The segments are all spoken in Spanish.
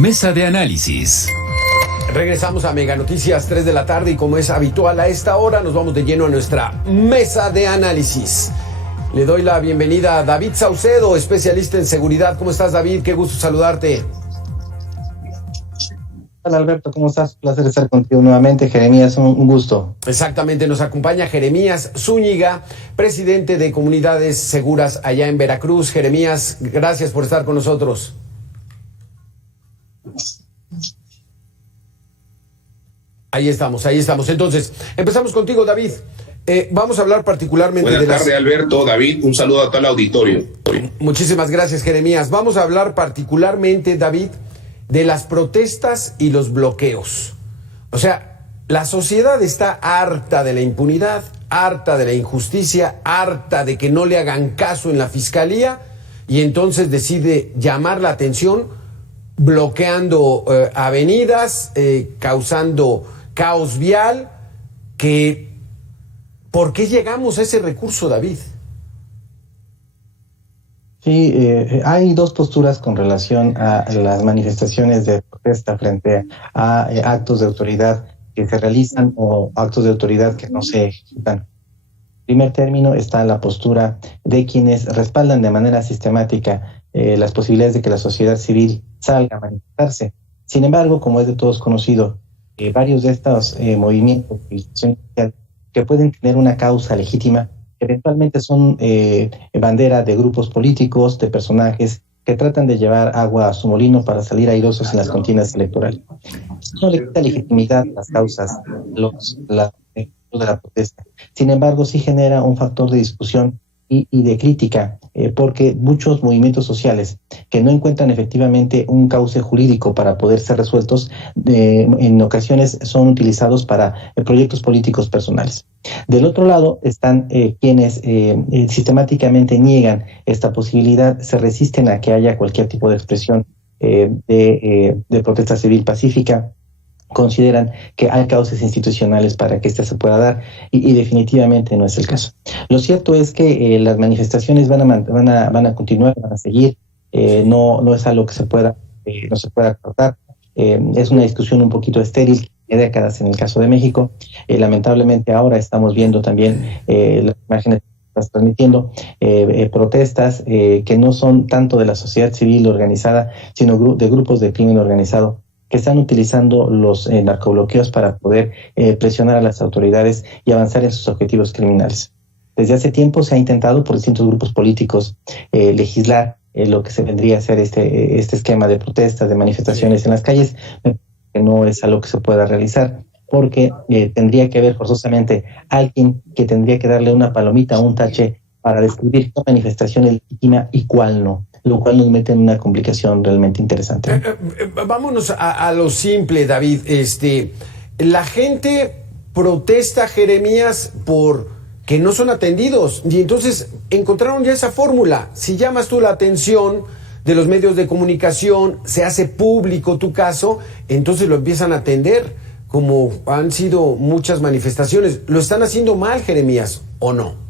Mesa de análisis. Regresamos a Mega Noticias 3 de la tarde y como es habitual a esta hora nos vamos de lleno a nuestra mesa de análisis. Le doy la bienvenida a David Saucedo, especialista en seguridad. ¿Cómo estás, David? Qué gusto saludarte. Hola, Alberto, ¿cómo estás? Un placer estar contigo nuevamente. Jeremías, un gusto. Exactamente, nos acompaña Jeremías Zúñiga, presidente de Comunidades Seguras allá en Veracruz. Jeremías, gracias por estar con nosotros. Ahí estamos. Entonces, empezamos contigo, David. Vamos a hablar particularmente Buenas tardes, Alberto, David, un saludo a todo el auditorio. Muchísimas gracias, Jeremías. Vamos a hablar particularmente, David, de las protestas y los bloqueos. O sea, la sociedad está harta de la impunidad, harta de la injusticia, harta de que no le hagan caso en la fiscalía y entonces decide llamar la atención bloqueando avenidas, causando caos vial. ¿Por qué llegamos a ese recurso, David? Sí, hay dos posturas con relación a las manifestaciones de protesta frente a actos de autoridad que se realizan o actos de autoridad que no se ejecutan. En primer término está la postura de quienes respaldan de manera sistemática las posibilidades de que la sociedad civil salga a manifestarse. Sin embargo, como es de todos conocido, varios de estos movimientos que pueden tener una causa legítima, eventualmente son bandera de grupos políticos, de personajes que tratan de llevar agua a su molino para salir airosos en las contiendas electorales. No le quita legitimidad a las causas de la protesta. Sin embargo, sí genera un factor de discusión y de crítica, porque muchos movimientos sociales que no encuentran efectivamente un cauce jurídico para poder ser resueltos, en ocasiones son utilizados para proyectos políticos personales. Del otro lado están quienes sistemáticamente niegan esta posibilidad, se resisten a que haya cualquier tipo de expresión de protesta civil pacífica, consideran que hay cauces institucionales para que ésta se pueda dar y definitivamente no es el caso. Lo cierto es que las manifestaciones van a continuar, van a seguir, no es algo que no se pueda cortar. Es una discusión un poquito estéril de décadas en el caso de México. Lamentablemente ahora estamos viendo también las imágenes que estás transmitiendo, protestas que no son tanto de la sociedad civil organizada, sino de grupos de crimen organizado que están utilizando los narcobloqueos para poder presionar a las autoridades y avanzar en sus objetivos criminales. Desde hace tiempo se ha intentado por distintos grupos políticos legislar lo que se vendría a ser este esquema de protestas, de manifestaciones en las calles, que no es algo que se pueda realizar, porque tendría que haber forzosamente alguien que tendría que darle una palomita o un tache para describir qué manifestación es legítima y cuál no, lo cual nos mete en una complicación realmente interesante. Vámonos a lo simple, David. La gente protesta, Jeremías, por que no son atendidos. Y entonces encontraron ya esa fórmula. Si llamas tú la atención de los medios de comunicación, se hace público tu caso, entonces lo empiezan a atender, como han sido muchas manifestaciones. ¿Lo están haciendo mal, Jeremías, o no?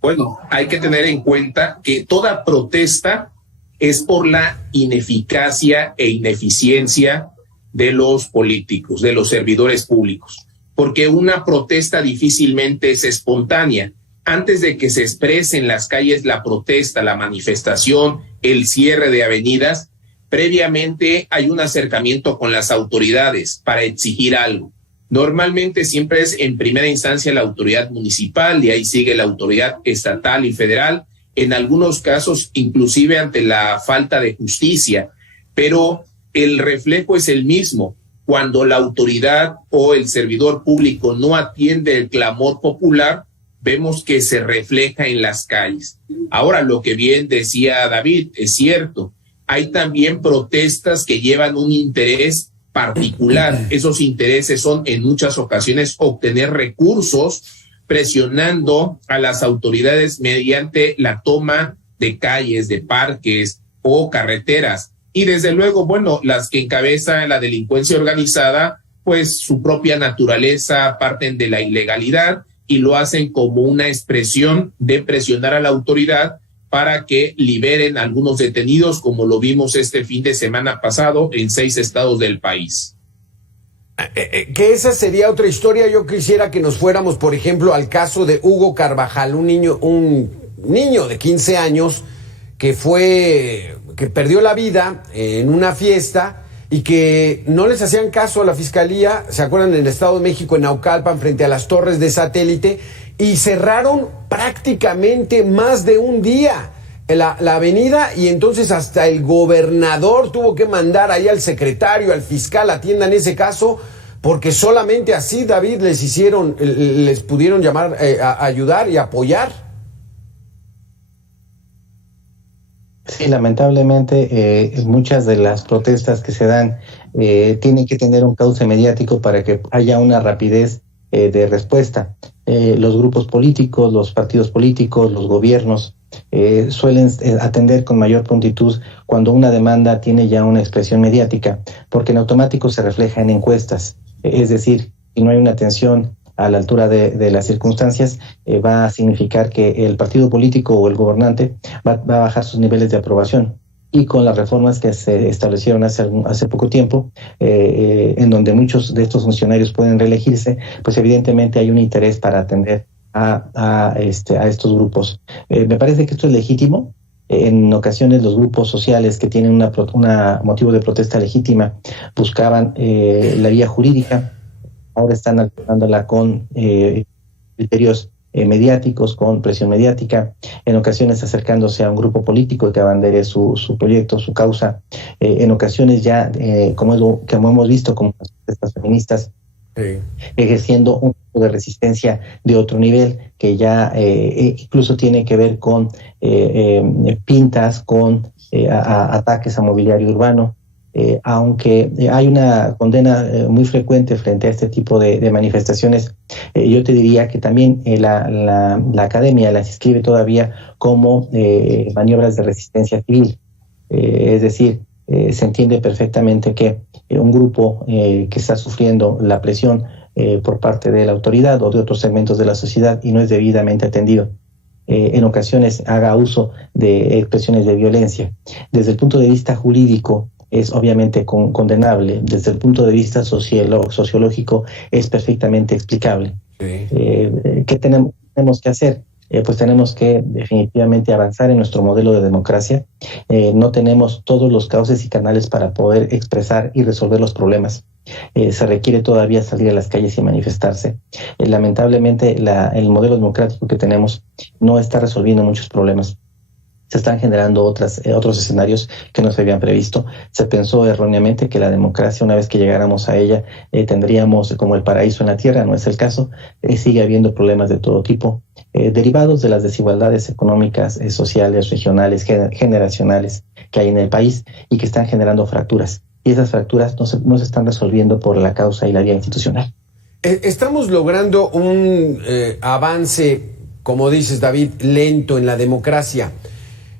Bueno, hay que tener en cuenta que toda protesta es por la ineficacia e ineficiencia de los políticos, de los servidores públicos, porque una protesta difícilmente es espontánea. Antes de que se exprese en las calles la protesta, la manifestación, el cierre de avenidas, previamente hay un acercamiento con las autoridades para exigir algo. Normalmente siempre es en primera instancia la autoridad municipal, y ahí sigue la autoridad estatal y federal, en algunos casos inclusive ante la falta de justicia, pero el reflejo es el mismo. Cuando la autoridad o el servidor público no atiende el clamor popular, vemos que se refleja en las calles. Ahora, lo que bien decía David, es cierto, hay también protestas que llevan un interés particular. Esos intereses son en muchas ocasiones obtener recursos presionando a las autoridades mediante la toma de calles, de parques o carreteras. Y desde luego, bueno, las que encabeza la delincuencia organizada, pues su propia naturaleza parten de la ilegalidad y lo hacen como una expresión de presionar a la autoridad para que liberen a algunos detenidos, como lo vimos este fin de semana pasado en 6 estados del país. Que esa sería otra historia. Yo quisiera que nos fuéramos, por ejemplo, al caso de Hugo Carvajal, un niño de 15 años que perdió la vida en una fiesta y que no les hacían caso a la fiscalía. ¿Se acuerdan? En el Estado de México, en Naucalpan, frente a las torres de satélite, y cerraron prácticamente más de un día la avenida, y entonces hasta el gobernador tuvo que mandar ahí al secretario, al fiscal, atiendan ese caso, porque solamente así, David, les pudieron llamar a ayudar y apoyar. Sí, lamentablemente muchas de las protestas que se dan tienen que tener un cauce mediático para que haya una rapidez de respuesta. Los grupos políticos, los partidos políticos, los gobiernos suelen atender con mayor prontitud cuando una demanda tiene ya una expresión mediática, porque en automático se refleja en encuestas. Es decir, si no hay una atención a la altura de las circunstancias, va a significar que el partido político o el gobernante va a bajar sus niveles de aprobación. Y con las reformas que se establecieron hace poco tiempo, en donde muchos de estos funcionarios pueden reelegirse, pues evidentemente hay un interés para atender a estos grupos. Me parece que esto es legítimo. En ocasiones los grupos sociales que tienen una motivo de protesta legítima buscaban la vía jurídica. Ahora están alternándola con criterios mediáticos, con presión mediática, en ocasiones acercándose a un grupo político que abandere su proyecto, su causa, en ocasiones ya, como hemos visto, como las protestas feministas, sí, ejerciendo un tipo de resistencia de otro nivel, que ya incluso tiene que ver con pintas, con ataques a mobiliario urbano. Aunque hay una condena muy frecuente frente a este tipo de manifestaciones, yo te diría que también la academia las inscribe todavía como maniobras de resistencia civil. Es decir, se entiende perfectamente que un grupo que está sufriendo la presión por parte de la autoridad o de otros segmentos de la sociedad y no es debidamente atendido, en ocasiones haga uso de expresiones de violencia. Desde el punto de vista jurídico, es obviamente condenable. Desde el punto de vista sociológico es perfectamente explicable. Sí. ¿Qué tenemos que hacer? Pues tenemos que definitivamente avanzar en nuestro modelo de democracia. No tenemos todos los cauces y canales para poder expresar y resolver los problemas. Se requiere todavía salir a las calles y manifestarse. Lamentablemente el modelo democrático que tenemos no está resolviendo muchos problemas. Se están generando otros escenarios que no se habían previsto. Se pensó erróneamente que la democracia, una vez que llegáramos a ella, tendríamos como el paraíso en la tierra. No es el caso. Sigue habiendo problemas de todo tipo, derivados de las desigualdades económicas, sociales, regionales, generacionales que hay en el país y que están generando fracturas. Y esas fracturas no se están resolviendo por la causa y la vía institucional. Estamos logrando un avance, como dices, David, lento en la democracia,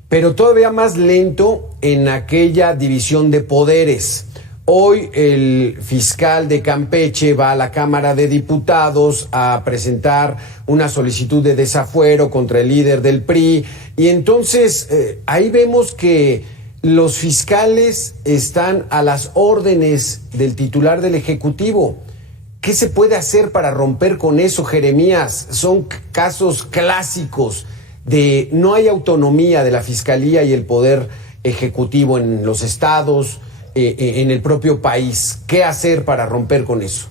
pero todavía más lento en aquella división de poderes. Hoy el fiscal de Campeche va a la Cámara de Diputados a presentar una solicitud de desafuero contra el líder del PRI, y entonces ahí vemos que los fiscales están a las órdenes del titular del Ejecutivo. ¿Qué se puede hacer para romper con eso, Jeremías? Son casos clásicos de no hay autonomía de la Fiscalía y el Poder Ejecutivo en los estados, en el propio país. ¿Qué hacer para romper con eso?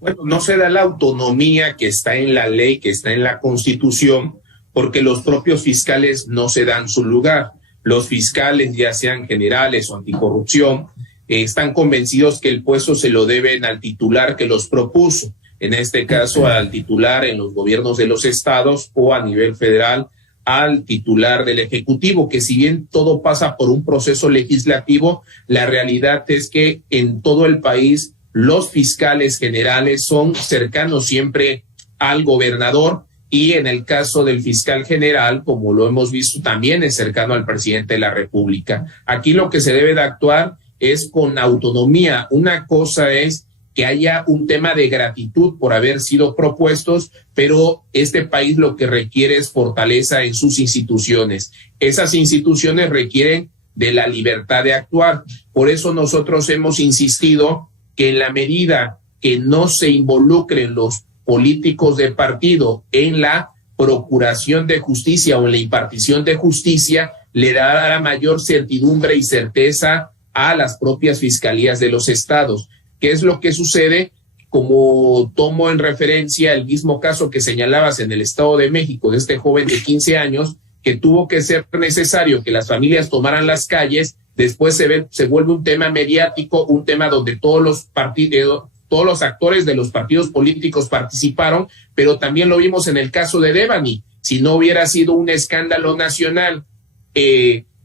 Bueno, no se da la autonomía que está en la ley, que está en la Constitución, porque los propios fiscales no se dan su lugar. Los fiscales, ya sean generales o anticorrupción, están convencidos que el puesto se lo deben al titular que los propuso. En este caso al titular en los gobiernos de los estados o a nivel federal al titular del Ejecutivo, que si bien todo pasa por un proceso legislativo, la realidad es que en todo el país los fiscales generales son cercanos siempre al gobernador y en el caso del fiscal general, como lo hemos visto, también es cercano al presidente de la República. Aquí lo que se debe de actuar es con autonomía. Una cosa es que haya un tema de gratitud por haber sido propuestos, pero este país lo que requiere es fortaleza en sus instituciones. Esas instituciones requieren de la libertad de actuar. Por eso nosotros hemos insistido que en la medida que no se involucren los políticos de partido en la procuración de justicia o en la impartición de justicia, le dará mayor certidumbre y certeza a las propias fiscalías de los estados. ¿Qué es lo que sucede? Como tomo en referencia el mismo caso que señalabas en el Estado de México de este joven de 15 años que tuvo que ser necesario que las familias tomaran las calles, después se vuelve un tema mediático, un tema donde todos los actores de los partidos políticos participaron, pero también lo vimos en el caso de Devani. Si no hubiera sido un escándalo nacional,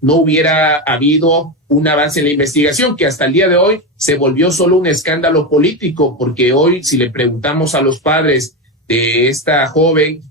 no hubiera habido un avance en la investigación, que hasta el día de hoy se volvió solo un escándalo político, porque hoy si le preguntamos a los padres de esta joven,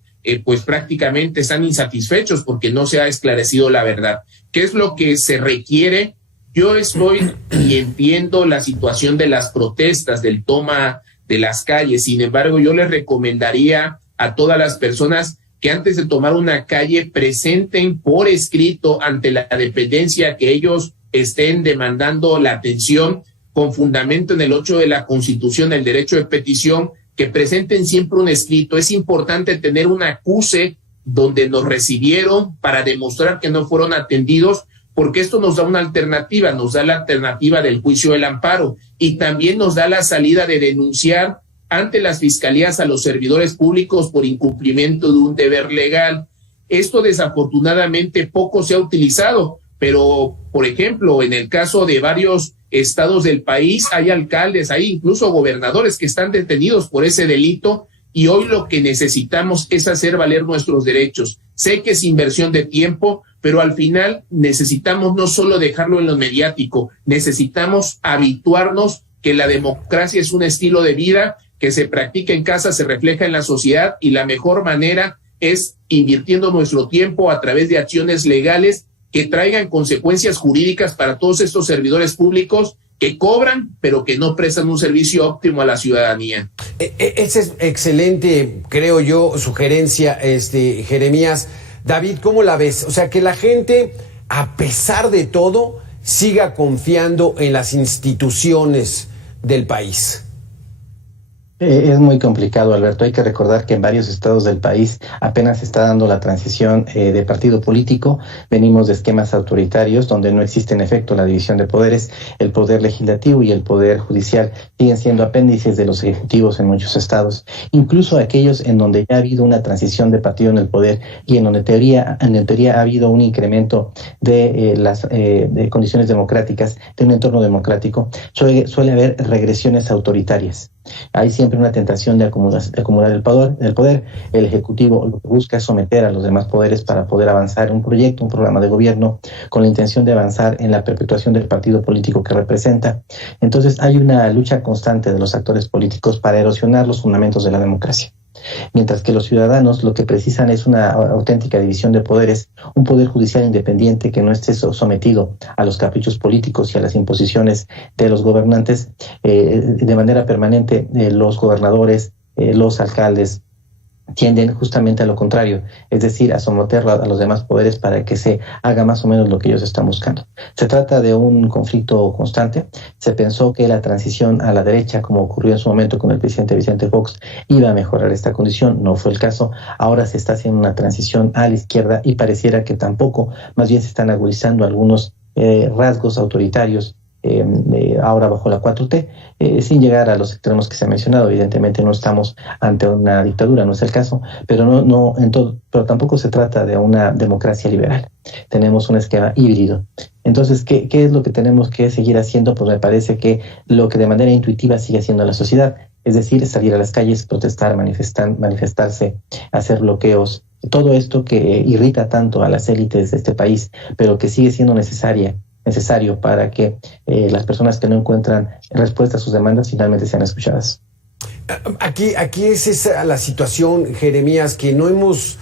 pues prácticamente están insatisfechos porque no se ha esclarecido la verdad. ¿Qué es lo que se requiere? Yo estoy y entiendo la situación de las protestas, del toma de las calles. Sin embargo, yo les recomendaría a todas las personas que antes de tomar una calle presenten por escrito ante la dependencia que ellos estén demandando la atención con fundamento en el 8 de la Constitución, el derecho de petición, que presenten siempre un escrito. Es importante tener un acuse donde nos recibieron para demostrar que no fueron atendidos, porque esto nos da una alternativa, nos da la alternativa del juicio del amparo y también nos da la salida de denunciar ante las fiscalías a los servidores públicos por incumplimiento de un deber legal. Esto desafortunadamente poco se ha utilizado, pero por ejemplo, en el caso de varios estados del país hay alcaldes, hay incluso gobernadores que están detenidos por ese delito y hoy lo que necesitamos es hacer valer nuestros derechos. Sé que es inversión de tiempo, pero al final necesitamos no solo dejarlo en lo mediático, necesitamos habituarnos que la democracia es un estilo de vida que se practica en casa, se refleja en la sociedad y la mejor manera es invirtiendo nuestro tiempo a través de acciones legales que traigan consecuencias jurídicas para todos estos servidores públicos que cobran, pero que no prestan un servicio óptimo a la ciudadanía. Esa es excelente, creo yo, sugerencia, Jeremías. David, ¿cómo la ves? O sea, que la gente, a pesar de todo, siga confiando en las instituciones del país. Es muy complicado, Alberto. Hay que recordar que en varios estados del país apenas se está dando la transición de partido político. Venimos de esquemas autoritarios donde no existe en efecto la división de poderes. El poder legislativo y el poder judicial siguen siendo apéndices de los ejecutivos en muchos estados. Incluso aquellos en donde ya ha habido una transición de partido en el poder y en donde en teoría ha habido un incremento de las condiciones democráticas, de un entorno democrático, suele haber regresiones autoritarias. Hay siempre una tentación de acumular el poder. El Ejecutivo lo que busca es someter a los demás poderes para poder avanzar un proyecto, un programa de gobierno, con la intención de avanzar en la perpetuación del partido político que representa. Entonces hay una lucha constante de los actores políticos para erosionar los fundamentos de la democracia. Mientras que los ciudadanos lo que precisan es una auténtica división de poderes, un poder judicial independiente que no esté sometido a los caprichos políticos y a las imposiciones de los gobernantes. De manera permanente, los gobernadores, los alcaldes, tienden justamente a lo contrario, es decir, a someterlo a los demás poderes para que se haga más o menos lo que ellos están buscando. Se trata de un conflicto constante. Se pensó que la transición a la derecha, como ocurrió en su momento con el presidente Vicente Fox, iba a mejorar esta condición. No fue el caso. Ahora se está haciendo una transición a la izquierda y pareciera que tampoco, más bien se están agudizando algunos rasgos autoritarios ahora bajo la 4T, sin llegar a los extremos que se ha mencionado. Evidentemente no estamos ante una dictadura, no es el caso, pero pero tampoco se trata de una democracia liberal. Tenemos un esquema híbrido. Entonces, ¿qué es lo que tenemos que seguir haciendo? Pues me parece que lo que de manera intuitiva sigue haciendo la sociedad, es decir, salir a las calles, protestar, manifestarse, hacer bloqueos, todo esto que irrita tanto a las élites de este país, pero que sigue siendo necesario para que las personas que no encuentran respuesta a sus demandas finalmente sean escuchadas. Aquí es esa la situación, Jeremías, que no hemos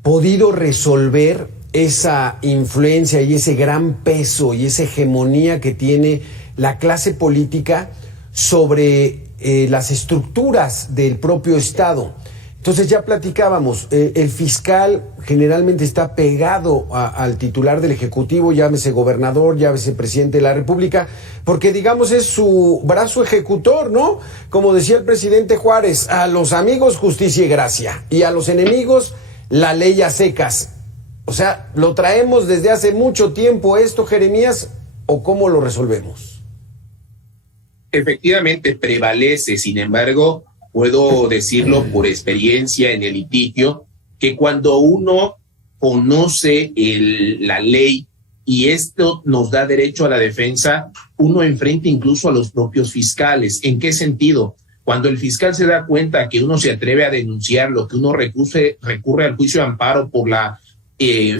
podido resolver esa influencia y ese gran peso y esa hegemonía que tiene la clase política sobre las estructuras del propio Estado. Entonces ya platicábamos, el fiscal generalmente está pegado al titular del Ejecutivo, llámese gobernador, llámese presidente de la República, porque digamos es su brazo ejecutor, ¿no? Como decía el presidente Juárez, a los amigos justicia y gracia, y a los enemigos la ley a secas. O sea, ¿lo traemos desde hace mucho tiempo esto, Jeremías, o cómo lo resolvemos? Efectivamente prevalece, sin embargo, puedo decirlo por experiencia en el litigio, que cuando uno conoce la ley y esto nos da derecho a la defensa, uno enfrenta incluso a los propios fiscales. ¿En qué sentido? Cuando el fiscal se da cuenta que uno se atreve a denunciarlo, que uno recurre al juicio de amparo por la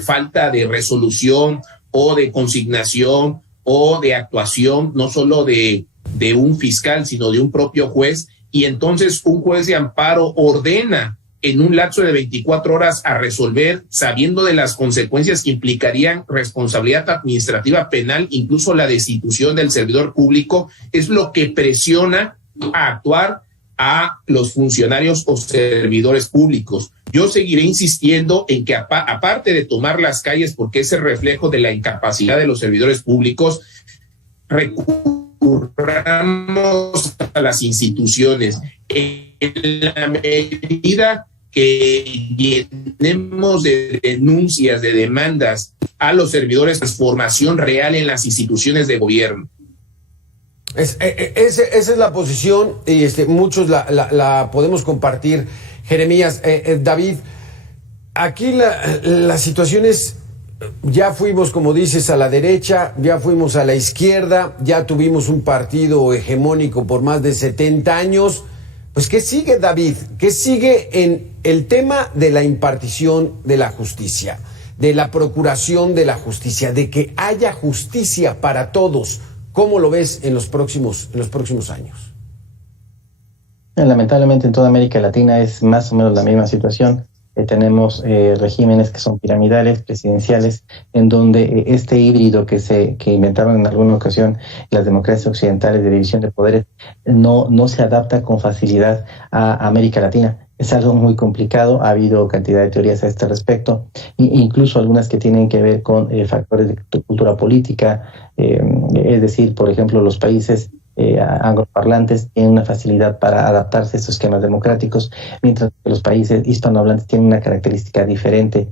falta de resolución o de consignación o de actuación, no solo de un fiscal, sino de un propio juez, y entonces un juez de amparo ordena en un lapso de 24 horas a resolver, sabiendo de las consecuencias que implicarían responsabilidad administrativa penal, incluso la destitución del servidor público, es lo que presiona a actuar a los funcionarios o servidores públicos. Yo seguiré insistiendo en que aparte de tomar las calles, porque es el reflejo de la incapacidad de los servidores públicos, recurramos a las instituciones. En la medida que llenemos de denuncias, de demandas a los servidores, transformación real en las instituciones de gobierno. Esa es la posición y muchos la podemos compartir. Jeremías, David, aquí la situación es, ya fuimos, como dices, a la derecha, ya fuimos a la izquierda, ya tuvimos un partido hegemónico por más de 70 años. Pues, ¿qué sigue, David? ¿Qué sigue en el tema de la impartición de la justicia, de la procuración de la justicia, de que haya justicia para todos? ¿Cómo lo ves en los próximos años? Lamentablemente en toda América Latina es más o menos la misma situación. Tenemos regímenes que son piramidales, presidenciales, en donde este híbrido que inventaron en alguna ocasión las democracias occidentales de división de poderes no se adapta con facilidad a América Latina. Es algo muy complicado, ha habido cantidad de teorías a este respecto, incluso algunas que tienen que ver con factores de cultura política, es decir, por ejemplo, los países angloparlantes tienen una facilidad para adaptarse a estos esquemas democráticos, mientras que los países hispanohablantes tienen una característica diferente,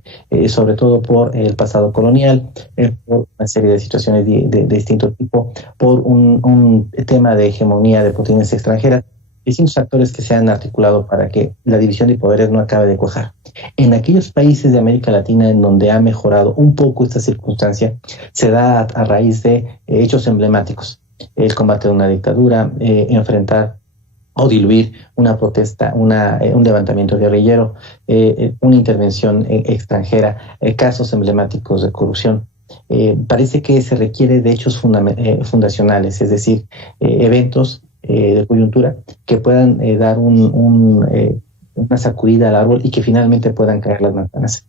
sobre todo por el pasado colonial, por una serie de situaciones de distinto tipo, por un tema de hegemonía de potencias extranjeras, distintos factores que se han articulado para que la división de poderes no acabe de cuajar. En aquellos países de América Latina en donde ha mejorado un poco esta circunstancia, se da a raíz de hechos emblemáticos. El combate de una dictadura, enfrentar o diluir una protesta, un levantamiento guerrillero, una intervención extranjera, casos emblemáticos de corrupción. Parece que se requiere de hechos fundacionales, es decir, eventos de coyuntura que puedan dar una sacudida al árbol y que finalmente puedan caer las manzanas.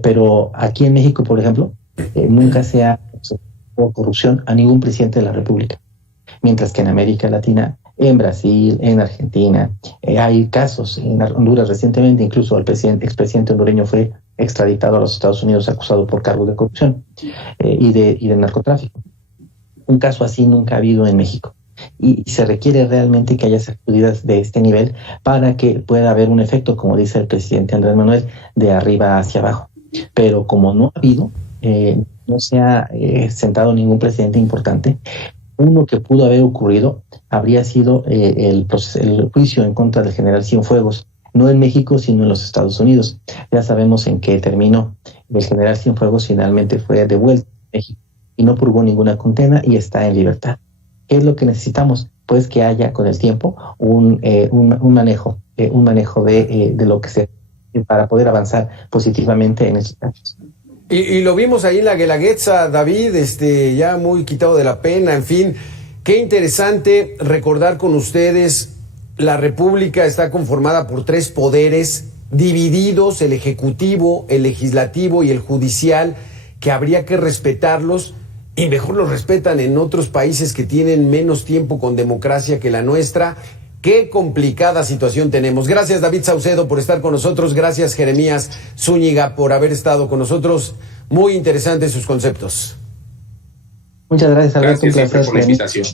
Pero aquí en México, por ejemplo, nunca se ha observado corrupción a ningún presidente de la República. Mientras que en América Latina, en Brasil, en Argentina, hay casos, en Honduras recientemente, incluso el expresidente hondureño fue extraditado a los Estados Unidos acusado por cargos de corrupción y de narcotráfico. Un caso así nunca ha habido en México. Y se requiere realmente que haya sacudidas de este nivel para que pueda haber un efecto, como dice el presidente Andrés Manuel, de arriba hacia abajo. Pero como no ha habido, no se ha sentado ningún presidente importante, uno que pudo haber ocurrido habría sido el juicio en contra del general Cienfuegos, no en México, sino en los Estados Unidos. Ya sabemos en qué terminó. El general Cienfuegos finalmente fue devuelto a México y no purgó ninguna condena y está en libertad. ¿Qué es lo que necesitamos? Pues que haya con el tiempo un manejo de lo que se para poder avanzar positivamente en estos casos. Y lo vimos ahí en la Guelaguetza, David, ya muy quitado de la pena, en fin. Qué interesante recordar con ustedes, la República está conformada por 3 poderes divididos, el Ejecutivo, el Legislativo y el Judicial, que habría que respetarlos, y mejor los respetan en otros países que tienen menos tiempo con democracia que la nuestra. Qué complicada situación tenemos. Gracias, David Saucedo, por estar con nosotros. Gracias, Jeremías Zúñiga, por haber estado con nosotros. Muy interesantes sus conceptos. Muchas gracias, Alberto. Gracias siempre por la invitación.